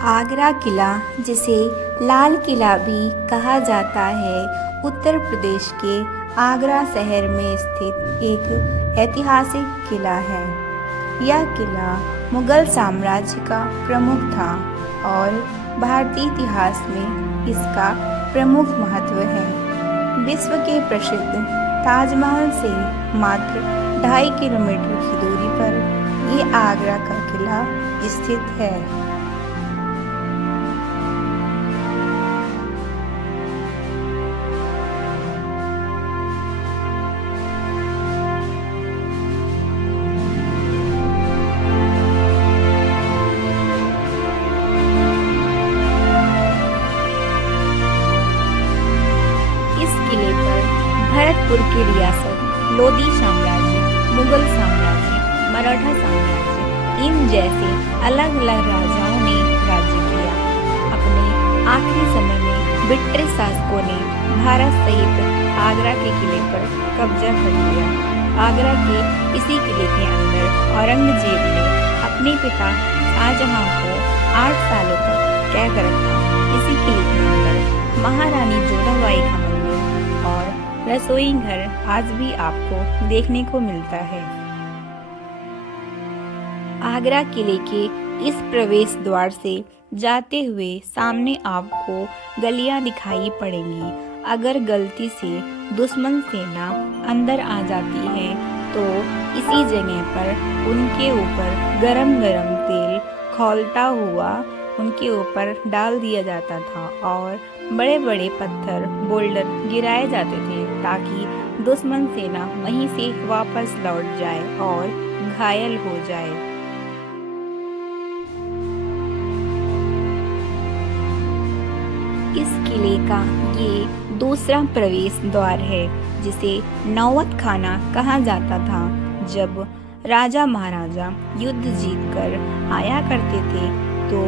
आगरा किला, जिसे लाल किला भी कहा जाता है, उत्तर प्रदेश के आगरा शहर में स्थित एक ऐतिहासिक किला है। यह किला मुगल साम्राज्य का प्रमुख था और भारतीय इतिहास में इसका प्रमुख महत्व है। विश्व के प्रसिद्ध ताजमहल से मात्र 2.5 किलोमीटर की दूरी पर ये आगरा का किला स्थित है। इस किले पर भरतपुर की रियासत, लोदी साम्राज्य, मुगल साम्राज्य, मराठा साम्राज्य, इन जैसे अलग अलग राजाओं ने राज्य किया। अपने आखिरी समय में ब्रिटिश शासकों ने भारत सहित आगरा के किले पर कब्जा कर लिया। आगरा के इसी किले के अंदर औरंगजेब ने अपने पिता शाहजहां को 8 सालों तक कैद रखा। इसी किले के अंदर महारानी जोधाबाई का मंदिर और रसोई घर आज भी आपको देखने को मिलता है। आगरा किले के इस प्रवेश द्वार से जाते हुए सामने आपको गलियां दिखाई पड़ेंगी। अगर गलती से दुश्मन सेना अंदर आ जाती है तो इसी जगह पर उनके ऊपर गरम गरम तेल खौलता हुआ उनके ऊपर डाल दिया जाता था और बड़े बड़े पत्थर बोल्डर गिराए जाते थे ताकि दुश्मन सेना वहीं से वापस लौट जाए और घायल हो जाए। इस किले का ये दूसरा प्रवेश द्वार है, जिसे नौबत खाना कहा जाता था। जब राजा महाराजा युद्ध जीतकर आया करते थे तो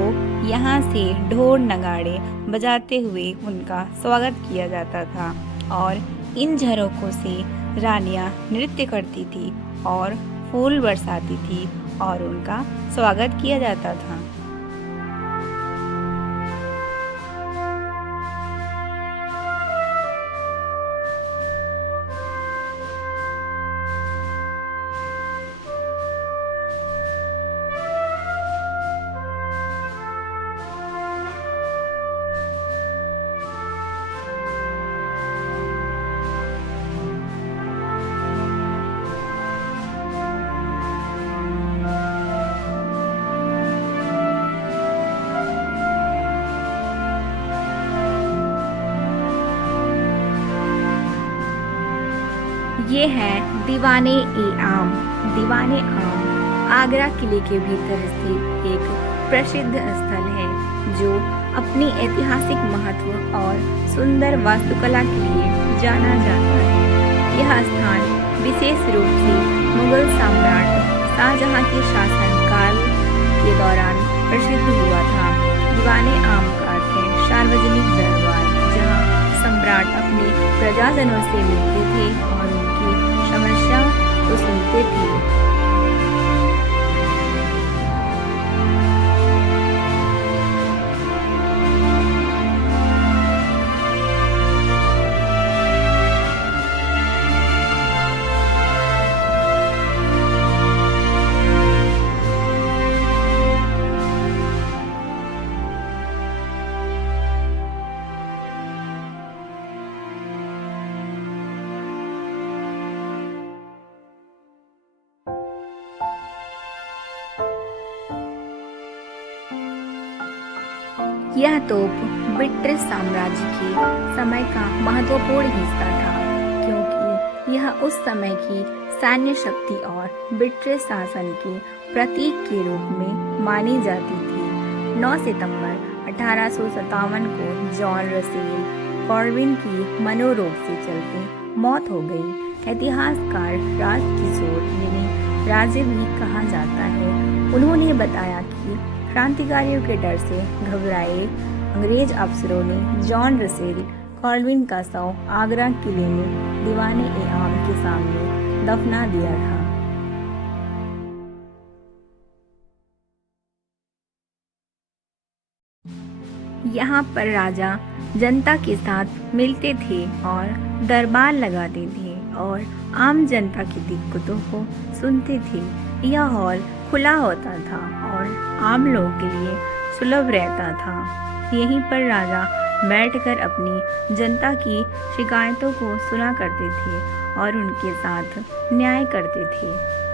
यहाँ से ढोल नगाड़े बजाते हुए उनका स्वागत किया जाता था और इन झरोखों से रानियां नृत्य करती थी और फूल बरसाती थी और उनका स्वागत किया जाता था। ये है दीवान-ए-आम। दीवान-ए-आम आगरा किले के भीतर स्थित एक प्रसिद्ध स्थल है जो अपनी ऐतिहासिक महत्व और सुंदर वास्तुकला के लिए जाना जाता है। यह स्थान विशेष रूप से मुगल सम्राट शाहजहां के शासनकाल के दौरान प्रसिद्ध हुआ था। दीवान-ए-आम का अर्थ है सार्वजनिक दरबार, जहां सम्राट अपने प्रजाजनों से मिलते थे और उनकी समस्या को सुनते थे। यह तोप ब्रिटिश साम्राज्य के समय का महत्वपूर्ण हिस्सा था, क्योंकि यह उस समय की सैन्य शक्ति और ब्रिटिश शासन के प्रतीक के रूप में मानी जाती थी। 9 सितंबर 1857 को जॉन रसेल कॉर्विन की मनोरोग से चलते मौत हो गई। इतिहासकार राजकिशोर, जिन्हें राजे भी कहा जाता है, उन्होंने बताया कि क्रांतिकारियों के डर से घबराए अंग्रेज अफसरों ने जॉन रसेल कॉर्विन का शव आगरा किले में दीवान-ए-आम के सामने दफना दिया था। यहाँ पर राजा जनता के साथ मिलते थे और दरबार लगाते थे और आम जनता की दिक्कतों को सुनते थे। यह हॉल खुला होता था और आम लोगों के लिए सुलभ रहता था। यहीं पर राजा बैठकर अपनी जनता की शिकायतों को सुना करते थे और उनके साथ न्याय करते थे।